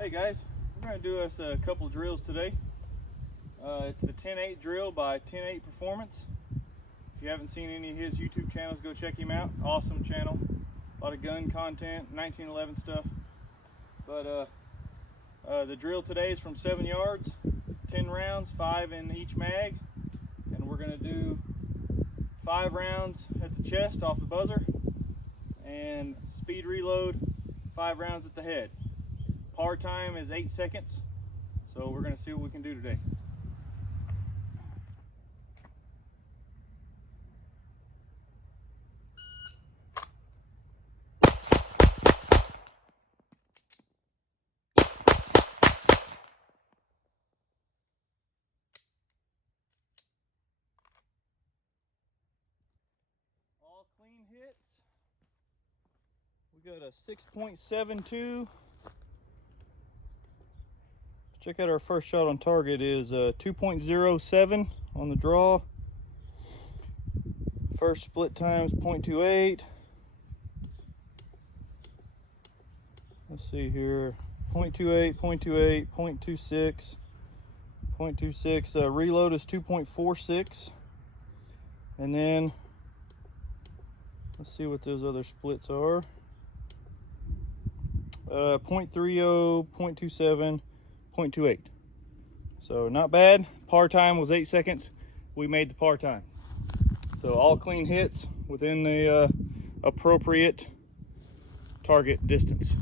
Hey guys, we're going to do us a couple drills today. It's the 10-8 drill by 10-8 Performance. If you haven't seen any of his YouTube channels, go check him out. Awesome channel. A lot of gun content, 1911 stuff. But the drill today is from 7 yards, 10 rounds, 5 in each mag. And we're going to do 5 rounds at the chest off the buzzer and speed reload 5 rounds at the head. Par time is 8 seconds, so we're going to see what we can do today. All clean hits. We got a 6.72. Check out our first shot on target is 2.07 on the draw. First split time is 0.28. Let's see here, 0.28, 0.28, 0.26, 0.26. Reload is 2.46. And then let's see what those other splits are. 0.30, 0.27. 0.28. So not bad. Par time was 8 seconds. We made the par time. So all clean hits within the appropriate target distance.